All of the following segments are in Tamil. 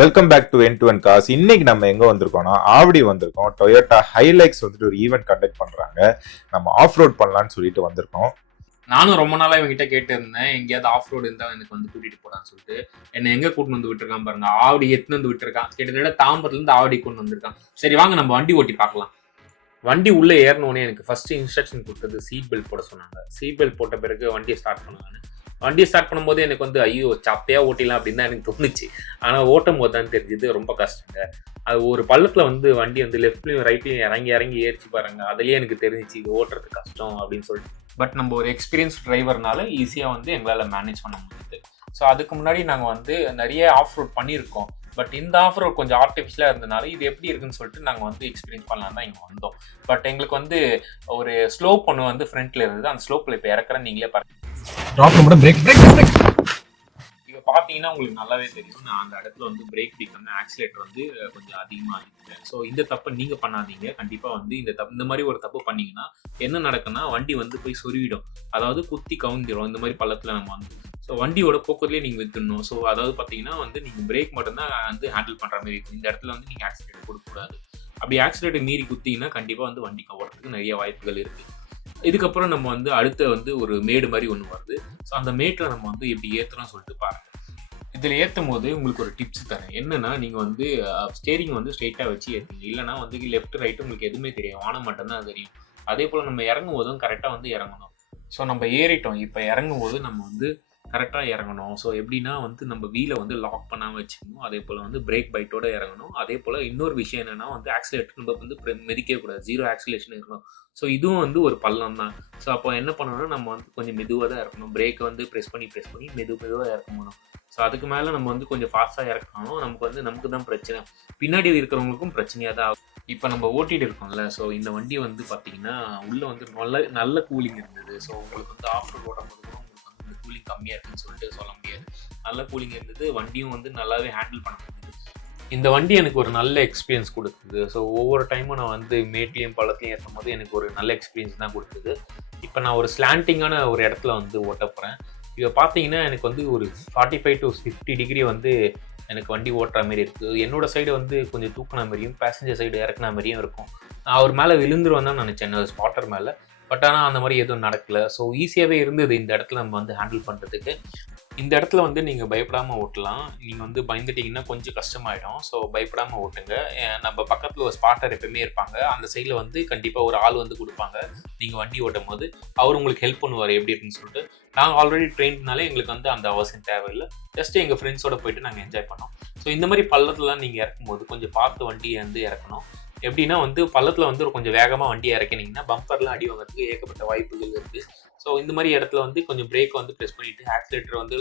வெல்கம் பேக் டு என் டு என் காஸ். இன்னைக்கு நம்ம எங்க வந்திருக்கோம்னா ஆவடி வந்திருக்கோம். டொயோட்டா ஹைலைக்ஸ் வந்துட்டு ஒரு ஈவெண்ட் கண்டக்ட் பண்றாங்க. நம்ம ஆஃப் ரோட் பண்ணலாம்னு சொல்லிட்டு வந்திருக்கோம். நானும் ரொம்ப நாளா இவங்ககிட்ட கேட்டு இருந்தேன், எங்கேயாவது ஆஃப் ரோடு இருந்தா எனக்கு வந்து கூட்டிட்டு போடான்னு சொல்லிட்டு. என்ன எங்க கூட்டு வந்து விட்டுருக்கான் பாருங்க, ஆவடி எத்துன்னு வந்து விட்டுருக்கான். கிட்டத்தட்ட தாம்பரத்துல இருந்து ஆவடி கொண்டு வந்திருக்கான். சரி வாங்க நம்ம வண்டி ஓட்டி பார்க்கலாம். வண்டி உள்ள ஏறணுன்னே எனக்கு ஃபர்ஸ்ட் இன்ஸ்ட்ரக்ஷன் கொடுத்தது சீட் பெல்ட் போட சொன்னாங்க. சீட் பெல்ட் போட்ட பிறகு வண்டியை ஸ்டார்ட் பண்ணுவாங்க. வண்டியை ஸ்டார்ட் பண்ணும்போது எனக்கு வந்து ஐயோ சப்பையா ஓட்டிலாம் அப்படின்னு தான் எனக்கு தோணுச்சு. ஆனால் ஓட்டும் போது தான் தெரிஞ்சது ரொம்ப கஷ்டங்க. அது ஒரு பள்ளத்தில் வந்து வண்டி வந்து லெஃப்ட்லையும் ரைட்லையும் இறங்கி இறங்கி ஏறிச்சு பாருங்க. அதுலேயே எனக்கு தெரிஞ்சிச்சு இது ஓட்டுறது கஷ்டம் அப்படின்னு சொல்லிட்டு. பட் நம்ம ஒரு எக்ஸ்பீரியன்ஸ் டிரைவர்னால ஈஸியாக வந்து எங்களால் மேனேஜ் பண்ண முடியுது. ஸோ அதுக்கு முன்னாடி நாங்கள் வந்து நிறைய ஆஃப் ரோட் பண்ணியிருக்கோம். பட் இந்த ஆஃப் ரோட் கொஞ்சம் ஆர்டிஃபிஷியலாக இருந்தனால இது எப்படி இருக்குன்னு சொல்லிட்டு நாங்கள் வந்து எக்ஸ்பீரியன்ஸ் பண்ணலாம் தான் இங்கே வந்தோம். பட் எங்களுக்கு வந்து ஒரு ஸ்லோப் ஒன்று வந்து ஃப்ரண்ட்ல இருந்தது. அந்த ஸ்லோப்பில் இப்போ இறக்குறேன், நீங்களே பாருங்க. இப்போ பார்த்தீங்கன்னா உங்களுக்கு நல்லாவே தெரியும், நான் அந்த இடத்துல வந்து பிரேக் பிடிக்காம ஆக்சிலேட்டர் வந்து கொஞ்சம் அதிகமாக இருக்கேன். ஸோ இந்த தப்பை நீங்கள் பண்ணாதீங்க. கண்டிப்பாக வந்து இந்த மாதிரி ஒரு தப்பு பண்ணீங்கன்னா என்ன நடக்குன்னா வண்டி வந்து போய் சொருவிடும், அதாவது குத்தி கவுந்திடும். இந்த மாதிரி பள்ளத்தில் நம்ம வந்து ஸோ வண்டியோட போக்குவரத்துலேயே நீங்கள் வித்துடணும். ஸோ அதாவது பார்த்தீங்கன்னா வந்து நீங்கள் பிரேக் மட்டும்தான் வந்து ஹேண்டில் பண்ணுற மாதிரி இருக்கும். இந்த இடத்துல வந்து நீங்கள் ஆக்சிலேட்டர் கொடுக்கக்கூடாது. அப்படி ஆக்சிலேட்டர் மீறி குத்திங்கன்னா கண்டிப்பாக வந்து வண்டி கவர்றதுக்கு நிறைய வாய்ப்புகள் இருக்குது. இதுக்கப்புறம் நம்ம வந்து அடுத்த வந்து ஒரு மேடு மாதிரி ஒன்று வருது. ஸோ அந்த மேட்டில் நம்ம வந்து எப்படி ஏற்றுறோம்னு சொல்லிட்டு பாருங்கள். இதில் ஏற்றும் போது உங்களுக்கு ஒரு டிப்ஸ் தரேன். என்னன்னா நீங்கள் வந்து ஸ்டேரிங் வந்து ஸ்ட்ரெயிட்டாக வச்சு ஏற்றுங்க. இல்லைனா வந்து லெஃப்ட் ரைட்டு உங்களுக்கு எதுவுமே தெரியும், வானம் மட்டும்தான் தெரியும். அதே போல் நம்ம இறங்கும் போதும் கரெக்டாக வந்து இறங்கணும். ஸோ நம்ம ஏறிட்டோம், இப்போ இறங்கும் போது நம்ம வந்து கரெக்டாக இறங்கணும். ஸோ எப்படின்னா வந்து நம்ம வீலை வந்து லாக் பண்ணாமல் வச்சுக்கணும். அதே போல் வந்து பிரேக் பைட்டோட இறங்கணும். அதே போல் இன்னொரு விஷயம் என்னென்னா வந்து ஆக்சிலேட்டர் நம்ம வந்து மிதிக்கவே கூடாது, 0 ஆக்சிலேஷன் இருக்கணும். ஸோ இதுவும் வந்து ஒரு பள்ளம் தான். ஸோ அப்போ என்ன பண்ணணும்னா நம்ம வந்து கொஞ்சம் மெதுவாக தான் இறக்கணும். பிரேக்கை வந்து ப்ரெஸ் பண்ணி மெதுவாக இறக்கணும். ஸோ அதுக்கு மேலே நம்ம வந்து கொஞ்சம் ஃபாஸ்ட்டாக இறக்கணும். நமக்கு தான் பிரச்சனை, பின்னாடி இருக்கிறவங்களுக்கும் பிரச்சனையாக தான் ஆகும். இப்போ நம்ம ஓட்டிகிட்டு இருக்கோம்ல, ஸோ இந்த வண்டி வந்து பார்த்தீங்கன்னா உள்ளே வந்து நல்ல கூலிங் இருந்தது. ஸோ உங்களுக்கு வந்து ஆஃப் ரோட் ஓடும் போது கூட உங்களுக்கு வந்து இந்த கூலிங் கம்மியாக இருக்குன்னு சொல்லிட்டு சொல்ல முடியாது. நல்ல கூலிங் இருந்தது, வண்டியும் வந்து நல்லாவே ஹேண்டில் பண்ண முடியுது. இந்த வண்டி எனக்கு ஒரு நல்ல எக்ஸ்பீரியன்ஸ் கொடுத்தது. ஸோ ஒவ்வொரு டைமும் நான் வந்து மேட்லேயும் பள்ளத்துலையும் ஏற்றும் போது எனக்கு ஒரு நல்ல எக்ஸ்பீரியன்ஸ் தான் கொடுத்தது. இப்போ நான் ஒரு ஸ்லாண்டிங்கான ஒரு இடத்துல வந்து ஓட்ட போகிறேன். இப்போ பார்த்தீங்கன்னா எனக்கு வந்து ஒரு 45 to 50 டிகிரி வந்து எனக்கு வண்டி ஓட்டுற மாதிரி இருக்குது. என்னோடய சைடு வந்து கொஞ்சம் தூக்கின மாதிரியும் பேசஞ்சர் சைடு இறக்குன மாதிரியும் இருக்கும். நான் அவர் மேலே விழுந்துருவேன் தான் நினச்சேன், என்னோட ஸ்பாட்டர் மேலே. பட் ஆனால் அந்த மாதிரி எதுவும் நடக்கலை. ஸோ ஈஸியாகவே இருந்தது இந்த இடத்துல நம்ம வந்து ஹேண்டில் பண்ணுறதுக்கு. இந்த இடத்துல வந்து நீங்கள் பயப்படாமல் ஓட்டலாம். நீங்கள் வந்து பயந்துட்டிங்கன்னா கொஞ்சம் கஷ்டமாயிடும். ஸோ பயப்படாமல் ஓட்டுங்க. நம்ம பக்கத்தில் ஒரு ஸ்பாட்டர் எப்பவுமே இருப்பாங்க. அந்த சைடில் வந்து கண்டிப்பாக ஒரு ஆள் வந்து கொடுப்பாங்க. நீங்கள் வண்டி ஓட்டும் போது அவர் உங்களுக்கு ஹெல்ப் பண்ணுவார் எப்படி இருக்குன்னு சொல்லிட்டு. நாங்கள் ஆல்ரெடி ட்ரெயின்னாலே எங்களுக்கு வந்து அந்த அவசியம் தேவையில்லை. ஜஸ்ட்டு எங்கள் ஃப்ரெண்ட்ஸோடு போயிட்டு நாங்கள் என்ஜாய் பண்ணோம். ஸோ இந்த மாதிரி பள்ளத்துலாம் நீங்கள் இறக்கும்போது கொஞ்சம் பார்த்து வண்டியை வந்து இறக்கணும். எப்படின்னா வந்து பள்ளத்தில் வந்து கொஞ்சம் வேகமாக வண்டியை இறக்கினீங்கன்னா பம்பர்லாம் அடி வாங்கிறதுக்கு ஏகப்பட்ட வாய்ப்புகள் இருக்குது. ஸோ இந்த மாதிரி இடத்துல வந்து கொஞ்சம் பிரேக் வந்து ப்ரெஸ் பண்ணிவிட்டு ஆக்சிலேட்டர் வந்து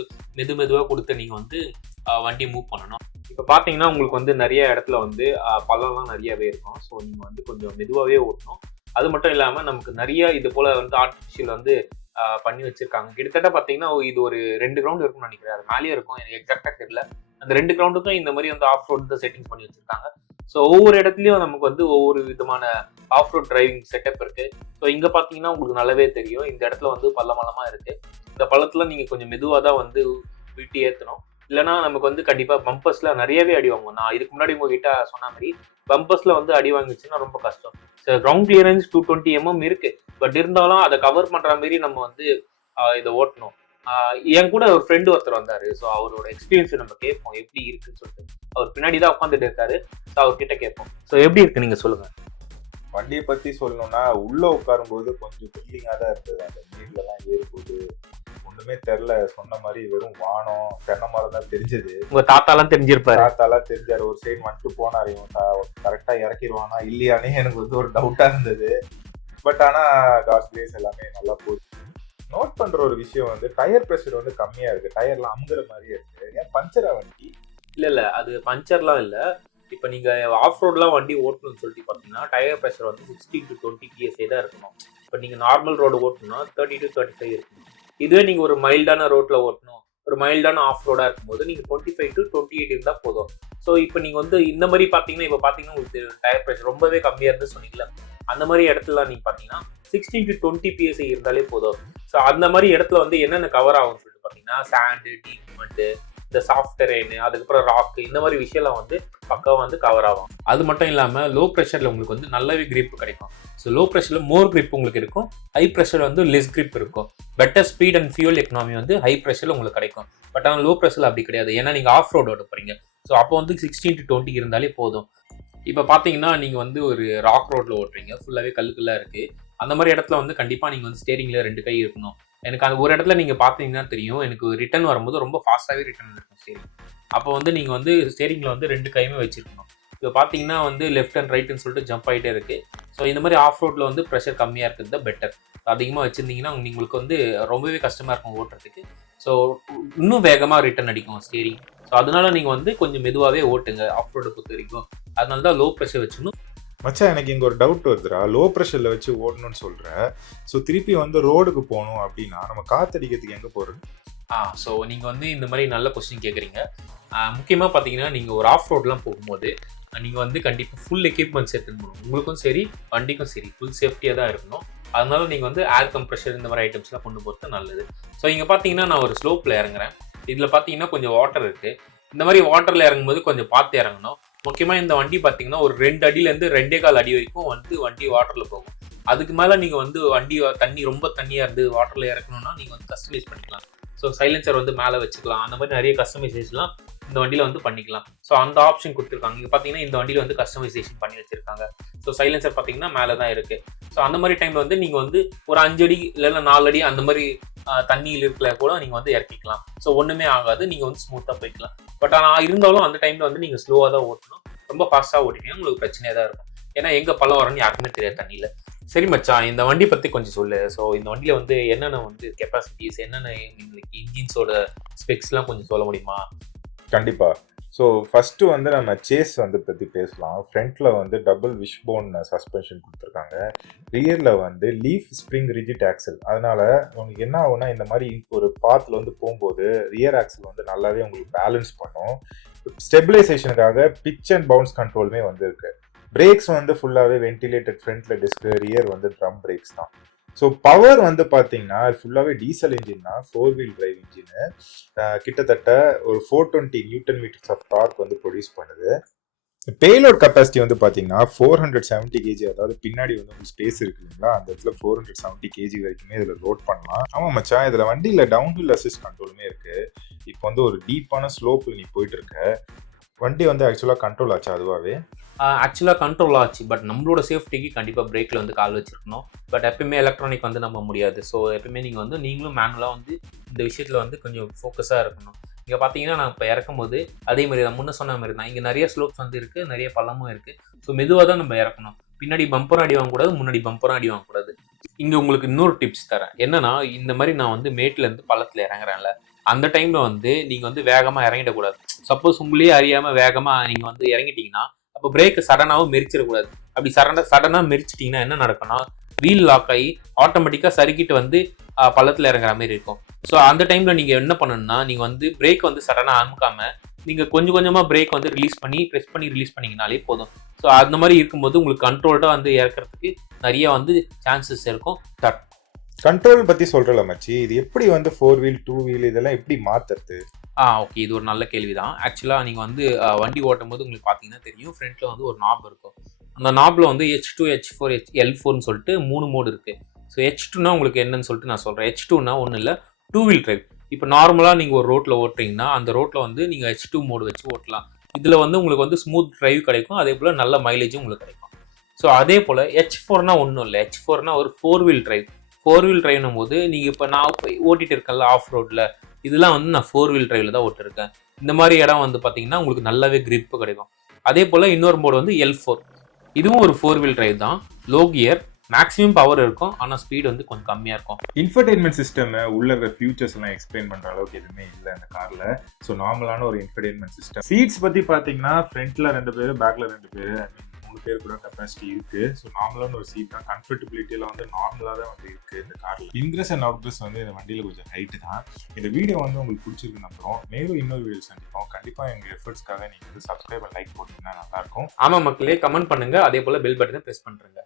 மெதுவாக கொடுத்து நீங்கள் வந்து வண்டியை மூவ் பண்ணணும். இப்போ பார்த்தீங்கன்னா உங்களுக்கு வந்து நிறைய இடத்துல வந்து பள்ளம்லாம் நிறையாவே இருக்கும். ஸோ நீங்கள் வந்து கொஞ்சம் மெதுவாகவே ஓட்டணும். அது மட்டும் இல்லாமல் நமக்கு நிறைய இது போல் வந்து ஆர்டிஃபிஷியல் வந்து பண்ணி வச்சுருக்காங்க. கிட்டத்தட்ட பார்த்தீங்கன்னா இது ஒரு 2 கிரவுண்ட் இருக்கும்னு நினைக்கிறேன். அது மேலேயே இருக்கும், எனக்கு எக்ஸாக்டாக தெரியல. அந்த 2 கிரவுண்டுக்கும் இந்த மாதிரி வந்து ஆஃப் ரோட் செட்டிங்ஸ் பண்ணி வச்சுருக்காங்க. ஸோ ஒவ்வொரு இடத்துலையும் நமக்கு வந்து ஒவ்வொரு விதமான ஆஃப் ரோட் டிரைவிங் செட்டப் இருக்குது. ஸோ இங்கே பார்த்தீங்கன்னா உங்களுக்கு நல்லாவே தெரியும், இந்த இடத்துல வந்து பள்ளமாக இருக்குது. இந்த பள்ளத்தில் நீங்கள் கொஞ்சம் மெதுவாக தான் வந்து விட்டு ஏற்றணும். இல்லைனா நமக்கு வந்து கண்டிப்பாக பம்பர்ஸில் நிறையவே அடி வாங்குவோம். நான் இதுக்கு முன்னாடி உங்ககிட்ட சொன்ன மாதிரி பம்பர்ஸில் வந்து அடி வாங்கிச்சுன்னா ரொம்ப கஷ்டம். ஸோ கிரவுண்ட் கிளியரன்ஸ் 220 mm இருக்குது. பட் இருந்தாலும் அதை கவர் பண்ணுற மாதிரி நம்ம வந்து இதை ஓட்டணும். என் கூட ஒரு ஃப்ரெண்டு ஒருத்தர் வந்தார். ஸோ அவரோட எக்ஸ்பீரியன்ஸ் நம்ம கேட்போம் எப்படி இருக்குன்னு சொல்லிட்டு. அவர் பின்னாடி தான் உட்காந்துட்டு இருக்காரு. ஸோ அவர்கிட்ட கேட்போம். ஸோ எப்படி இருக்கு நீங்கள் சொல்லுங்கள். வண்டியை பற்றி சொல்லணும்னா உள்ளே உட்காரும்போது கொஞ்சம் த்ரில்லிங்காக தான் இருந்தது. அந்த நீர்லலாம் ஏறும்போது ஒன்றுமே தெரில. சொன்ன மாதிரி வெறும் வானம் தென்னை மரம் தான் தெரிஞ்சது. உங்கள் தாத்தாலாம் தெரிஞ்சிருப்பாரு. தாத்தாலாம் தெரிஞ்சார். ஒரு சைடு வந்துட்டு போனார். இவன் கரெக்டாக இறக்கிடுவானா இல்லையானே எனக்கு வந்து ஒரு டவுட்டாக இருந்தது. பட் ஆனால் காட்ஸ் கிரேஸ் எல்லாமே நல்லா போகுது. நோட் பண்ணுற ஒரு விஷயம் வந்து டயர் ப்ரெஷர் வந்து கம்மியாக இருக்குது. டயர்லாம் அமுகிற மாதிரியே இருக்குது. ஏன் பஞ்சரா வண்டி? இல்லை அது பஞ்சர்லாம் இல்லை. இப்போ நீங்கள் ஆஃப் ரோட்லாம் வண்டி ஓட்டணும்னு சொல்லிட்டு பார்த்தீங்கன்னா டயர் ப்ரெஷர் வந்து 16 to 20 PSI தான் இருக்கணும். இப்போ நீங்கள் நார்மல் ரோடு ஓட்டணும்னா 30 to 35 இருக்கணும். இதுவே நீங்கள் ஒரு மைல்டான ரோட்டில் ஓட்டணும், ஒரு மைல்டான ஆஃப் ரோடாக இருக்கும்போது நீங்கள் 25 to 28 இருந்தால் போதும். ஸோ இப்போ நீங்கள் வந்து இந்த மாதிரி பார்த்தீங்கன்னா இப்போ பார்த்தீங்கன்னா உங்களுக்கு டயர் ப்ரெஷர் ரொம்பவே கம்மியாக இருந்து சொன்னீங்களா, அந்த மாதிரி இடத்துல நீங்கள் பார்த்தீங்கன்னா 16 to 20 PSI இருந்தாலே போதும். ஸோ அந்த மாதிரி இடத்துல வந்து என்னென்ன கவர் ஆகும்னு சொல்லிட்டு பார்த்தீங்கன்னா சாண்டு, டீக்மெண்ட்டு, இந்த சாஃப்ட் டெரெயின், அதுக்கப்புறம் ராக், இந்த மாதிரி விஷயம்லாம் வந்து பக்காவாக வந்து கவர் ஆகும். அது மட்டும் இல்லாமல் லோ ப்ரெஷரில் உங்களுக்கு வந்து நல்லாவே grip கிடைக்கும். ஸோ லோ ப்ரெஷரில் மோர் grip உங்களுக்கு இருக்கும், ஹை ப்ரெஷர் வந்து லெஸ் grip இருக்கும். Better speed and fuel economy வந்து ஹை ப்ரெஷரில் உங்களுக்கு கிடைக்கும். பட் ஆனால் லோ ப்ரெஷரில் அப்படி கிடையாது. ஏன்னா நீங்கள் ஆஃப் ரோட் ஓட போகிறீங்க. ஸோ அப்போ வந்து 16 to 20 இருந்தாலே போதும். இப்போ பார்த்தீங்கன்னா நீங்கள் வந்து ஒரு ராக் ரோட்டில் ஓட்டுறீங்க, ஃபுல்லாகவே கல்லுக்கெல்லாம் இருக்குது. அந்த மாதிரி இடத்துல வந்து கண்டிப்பாக நீங்கள் வந்து ஸ்டேரிங்கில் 2 கை இருக்கணும். எனக்கு அந்த ஒரு இடத்துல நீங்கள் பார்த்தீங்கன்னா தெரியும், எனக்கு ரிட்டர்ன் வரும்போது ரொம்ப ஃபாஸ்ட்டாகவே ரிட்டர்ன் இருக்கும் ஸ்டேரிங். அப்போ வந்து நீங்கள் வந்து ஸ்டேரிங்கில் வந்து 2 கையுமே வச்சுருக்கணும். இப்போ பார்த்தீங்கன்னா வந்து லெஃப்ட் அண்ட் ரைட்டுன்னு சொல்லிட்டு ஜம்ப் ஆகிட்டே இருக்குது. ஸோ இந்த மாதிரி ஆஃப் ரோட்டில் வந்து ப்ரெஷர் கம்மியாக இருக்கிறது தான் பெட்டர். அதிகமாக வச்சுருந்தீங்கன்னா உங்களுக்கு வந்து ரொம்பவே கஷ்டமாக இருக்கும் ஓட்டுறதுக்கு. ஸோ இன்னும் வேகமாக ரிட்டர்ன் அடிக்கும் ஸ்டேரிங். ஸோ அதனால நீங்கள் வந்து கொஞ்சம் மெதுவாகவே ஓட்டுங்க ஆஃப் ரோடை பொறுத்த வரைக்கும். அதனால தான் லோ ப்ரெஷர் வச்சுக்கணும். மச்சான் எனக்கு இங்கே ஒரு டவுட் வருதுடா. லோ ப்ரெஷரில் வச்சு ஓடணும்னு சொல்கிறேன். ஸோ திருப்பி வந்து ரோடுக்கு போகணும் அப்படின்னா நம்ம காற்றடிக்கிறதுக்கு எங்கே போகிறது? ஸோ நீங்கள் வந்து இந்த மாதிரி நல்ல கொஸ்டின் கேட்குறீங்க. முக்கியமாக பார்த்தீங்கன்னா நீங்கள் ஒரு ஆஃப் ரோட்லாம் போகும்போது நீங்கள் வந்து கண்டிப்பாக ஃபுல் எக்யூப்மெண்ட்ஸ் எடுத்துன்னு போகணும். உங்களுக்கும் சரி வண்டிக்கும் சரி ஃபுல் சேஃப்டியாக தான் இருக்கணும். அதனால நீங்கள் வந்து ஏர் கம்ப்ரெஷர் இந்த மாதிரி ஐட்டம்ஸ்லாம் கொண்டு போகிறது நல்லது. ஸோ இங்கே பார்த்தீங்கன்னா நான் ஒரு ஸ்லோப்பில் இறங்குறேன். இதில் பார்த்தீங்கன்னா கொஞ்சம் வாட்டர் இருக்குது. இந்த மாதிரி வாட்டரில் இறங்கும்போது கொஞ்சம் பார்த்து இறங்கணும். முக்கியமாக இந்த வண்டி பார்த்தீங்கன்னா ஒரு 2 அடியிலேருந்து 2.25 அடி வரைக்கும் வந்து வண்டி வாட்டரில் போகும். அதுக்கு மேலே நீங்கள் வந்து வண்டி தண்ணி ரொம்ப தண்ணியாக இருந்து வாட்டரில் இறக்கணும்னா நீங்கள் வந்து கஸ்டமைஸ் பண்ணிக்கலாம். ஸோ சைலன்சர் வந்து மேலே வச்சுக்கலாம். அந்த மாதிரி நிறைய கஸ்டமைசேஷன்லாம் இந்த வண்டியில் வந்து பண்ணிக்கலாம். ஸோ அந்த ஆப்ஷன் கொடுத்துருக்காங்க. இங்கே பார்த்தீங்கன்னா இந்த வண்டியில் வந்து கஸ்டமைசேஷன் பண்ணி வச்சிருக்காங்க. ஸோ சைலன்சர் பார்த்தீங்கன்னா மேலே தான் இருக்குது. ஸோ அந்த மாதிரி டைமில் வந்து நீங்கள் வந்து ஒரு 5 அடி இல்லைன்னா 4 அடி அந்த மாதிரி தண்ணியில் இருக்கல கூட நீங்கள் வந்து இறக்கிக்கலாம். ஸோ ஒன்றுமே ஆகாது, நீங்கள் வந்து ஸ்மூத்தாக போய்க்கலாம். பட் ஆனால் இருந்தாலும் அந்த டைமில் வந்து நீங்கள் ஸ்லோவாக தான் ஓட்டணும். ரொம்ப ஃபாஸ்ட்டாக ஓட்டினீங்கன்னா உங்களுக்கு பிரச்சனையாக தான் இருக்கும். ஏன்னா எங்கே பள்ளம் வரும்னு யாருக்குமே தெரியாது தண்ணியில். சரி மச்சான், இந்த வண்டி பற்றி கொஞ்சம் சொல்லு. ஸோ இந்த வண்டியில் வந்து என்னென்ன வந்து கெப்பாசிட்டிஸ், என்னென்ன எங்களுக்கு இன்ஜின்ஸோட ஸ்பெக்ஸ்லாம் கொஞ்சம் சொல்ல முடியுமா? கண்டிப்பாக. ஸோ ஃபஸ்ட்டு வந்து நம்ம சேஸ் வந்து பற்றி பேசலாம். ஃப்ரண்ட்டில் வந்து டபுள் விஷ்போன் சஸ்பென்ஷன் கொடுத்துருக்காங்க. ரியரில் வந்து லீஃப் ஸ்ப்ரிங் ரிஜிட் ஆக்சல். அதனால் உங்களுக்கு என்ன ஆகுனா இந்த மாதிரி ஒரு பாத்தில் வந்து போகும்போது ரியர் ஆக்சல் வந்து நல்லாவே உங்களுக்கு பேலன்ஸ் பண்ணும். ஸ்டெபிலைசேஷனுக்காக பிச் அண்ட் பவுன்ஸ் கண்ட்ரோலுமே வந்து இருக்கு. பிரேக்ஸ் வந்து ஃபுல்லாகவே வென்டிலேட்டட் ஃப்ரண்ட்டில் டிஸ்க், ரியர் வந்து ட்ரம் பிரேக்ஸ் தான். ஸோ பவர் வந்து பார்த்தீங்கன்னா ஃபுல்லாகவே டீசல் இன்ஜின் தான், 4 வீல் டிரைவ் இன்ஜினு. கிட்டத்தட்ட ஒரு 420 நியூட்டன் மீட்டர்ஸ் ஆஃப் டார்க் வந்து ப்ரொடியூஸ் பண்ணுது. பேலோட் கெப்பாசிட்டி வந்து பார்த்தீங்கன்னா 470 kg. அதாவது பின்னாடி வந்து உங்களுக்கு ஸ்பேஸ் இருக்கு இல்லைங்களா, அந்த இடத்துல 470 kg வரைக்குமே இதில் லோட் பண்ணலாம். ஆமாம் மச்சான், இதில் வண்டியில் டவுன் ஹில் அசிஸ்ட் கண்ட்ரோலுமே இருக்குது. இப்போ வந்து ஒரு டீப்பான ஸ்லோப்பில் நீ போயிட்டு இருக்க, வண்டி வந்து ஆக்சுவலாக கண்ட்ரோல் ஆச்சு அதுவாகவே? ஆக்சுவலாக கண்ட்ரோல் ஆச்சு. பட் நம்மளோட சேஃப்டிக்கு கண்டிப்பாக பிரேக்கில் வந்து கால் வச்சுருக்கணும். பட் எப்பயுமே எலக்ட்ரானிக் வந்து நம்ம முடியாது. ஸோ எப்பயுமே நீங்கள் வந்து நீங்களும் மேனுவலாக வந்து இந்த விஷயத்தில் வந்து கொஞ்சம் ஃபோக்கஸாக இருக்கணும். இங்கே பார்த்தீங்கன்னா நான் இப்போ இறக்கும் போது அதே மாதிரி தான் முன்ன சொன்ன மாதிரி தான். இங்கே நிறைய ஸ்லோப்ஸ் வந்து இருக்குது, நிறைய பள்ளமும் இருக்குது. ஸோ மெதுவாக தான் நம்ம இறக்கணும். பின்னாடி பம்பரும் அடி வாங்கக்கூடாது, முன்னாடி பம்பரும் அடி வாங்கக்கூடாது. இங்கே உங்களுக்கு இன்னொரு டிப்ஸ் தரேன். என்னன்னா, இந்த மாதிரி நான் வந்து மேட்லேருந்து பள்ளத்தில் இறங்குறேன்ல, அந்த டைமில் வந்து நீங்கள் வந்து வேகமாக இறங்கிடக்கூடாது. சப்போஸ் உங்களையே அறியாமல் வேகமாக நீங்கள் வந்து இறங்கிட்டீங்கன்னா அப்போ பிரேக் சடனாகவும் மெரிச்சிடக்கூடாது. அப்படி சடனாக மெரிச்சிட்டிங்கன்னா என்ன நடக்கும்னா, வீல் லாக் ஆகி ஆட்டோமேட்டிக்காக சறுக்கிட்டு வந்து பள்ளத்தில் இறங்குற மாதிரி இருக்கும். ஸோ அந்த டைமில் நீங்கள் என்ன பண்ணணும்னா, நீங்கள் வந்து பிரேக் வந்து சடனாக அமுக்காமல் நீங்கள் கொஞ்சம் கொஞ்சமாக பிரேக் வந்து ப்ரெஸ் பண்ணி ரிலீஸ் பண்ணிங்கனாலே போதும். ஸோ அந்த மாதிரி இருக்கும்போது உங்களுக்கு கண்ட்ரோல்டாக வந்து இறக்கிறதுக்கு நிறைய வந்து சான்சஸ் இருக்கும். கண்ட்ரோல் பற்றி சொல்கிறல மச்சி, இது எப்படி வந்து 4 வீல் 2 வீல் இதெல்லாம் எப்படி மாற்றுறது? ஓகே, இது ஒரு நல்ல கேள்வி தான். ஆக்சுவலாக நீங்கள் வந்து வண்டி ஓட்டும் போது உங்களுக்கு பார்த்தீங்கன்னா தெரியும், ஃப்ரண்ட்டில் வந்து ஒரு நாப் இருக்கும். அந்த நாப்பில் வந்து H2, H4, L4ன்னு சொல்லிட்டு 3 மோடு இருக்குது. ஸோ H2னா உங்களுக்கு என்னன்னு சொல்லிட்டு நான் சொல்கிறேன். H2னா ஒன்றும் இல்லை, 2 வீல் டிரைவ். இப்போ நார்மலாக நீங்கள் ஒரு ரோட்டில் ஓட்டுறீங்கன்னா அந்த ரோட்டில் வந்து நீங்கள் H2 மோடு வச்சு ஓட்டலாம். இதில் வந்து உங்களுக்கு வந்து ஸ்மூத் டிரைவ் கிடைக்கும், அதே போல் நல்ல மைலேஜும் உங்களுக்கு கிடைக்கும். ஸோ அதே போல் H4னா ஒன்றும் இல்லை, H4னா ஒரு 4 வீல் டிரைவ். 4 வீல் டிரைவ்னும் போது நீங்கள் இப்போ நான் ஓட்டிகிட்டு இருக்கேன்ல ஆஃப் ரோட்டில், இதெல்லாம் வந்து நான் 4 வீல் டிரைவில் தான் ஓட்டிருக்கேன். இந்த மாதிரி இடம் வந்து பார்த்தீங்கன்னா உங்களுக்கு நல்லாவே grip கிடைக்கும். அதே போல் இன்னொரு மோடு வந்து L4. இதுவும் ஒரு 4 வீல் டிரைவ் தான், லோ கியர், மேக்ஸிமம் பவர் இருக்கும், ஆனால் ஸ்பீடு வந்து கொஞ்சம் கம்மியாக இருக்கும். இன்ஃபர்டெயின்மெண்ட் சிஸ்டம் உள்ள இருக்கிற ஃபியூச்சர்ஸ் எல்லாம் எக்ஸ்பிளைன் பண்ணுற அளவுக்கு எதுவுமே இல்லை இந்த காரில். ஸோ நார்மலான ஒரு இன்ஃபர்டெயின்மெண்ட் சிஸ்டம். சீட்ஸ் பற்றி பார்த்தீங்கன்னா ஃப்ரண்ட்டில் 2 பேர், பேக்கில் 2 பேர், 3 பேர் கூட கெப்பாசிட்டி இருக்குது. ஸோ நார்மலான ஒரு சீட் தான். கம்ஃபர்டபிலிட்டியில் வந்து நார்மலாக தான் வந்து இருக்குது இந்த காரில். இன்க்ரெஸ் அண்ட் அவுட்ரெஸ் வந்து இந்த வண்டியில் கொஞ்சம் ஹைட்டு தான். இந்த வீடியோ வந்து உங்களுக்கு பிடிச்சிருக்கு நம்புறோம். மேலும் இன்னொரு வீடியோ சந்திப்போம். கண்டிப்பாக எங்கள் எஃபர்ட்ஸ்க்காக நீங்கள் வந்து சப்ஸ்கிரைப் அண்ட் லைக் போட்டிங்கன்னா நல்லாயிருக்கும். ஆமாம் மக்களே, கமெண்ட் பண்ணுங்கள், அதே போல் பெல் பட்டனை ப்ரெஸ் பண்ணுறேங்க.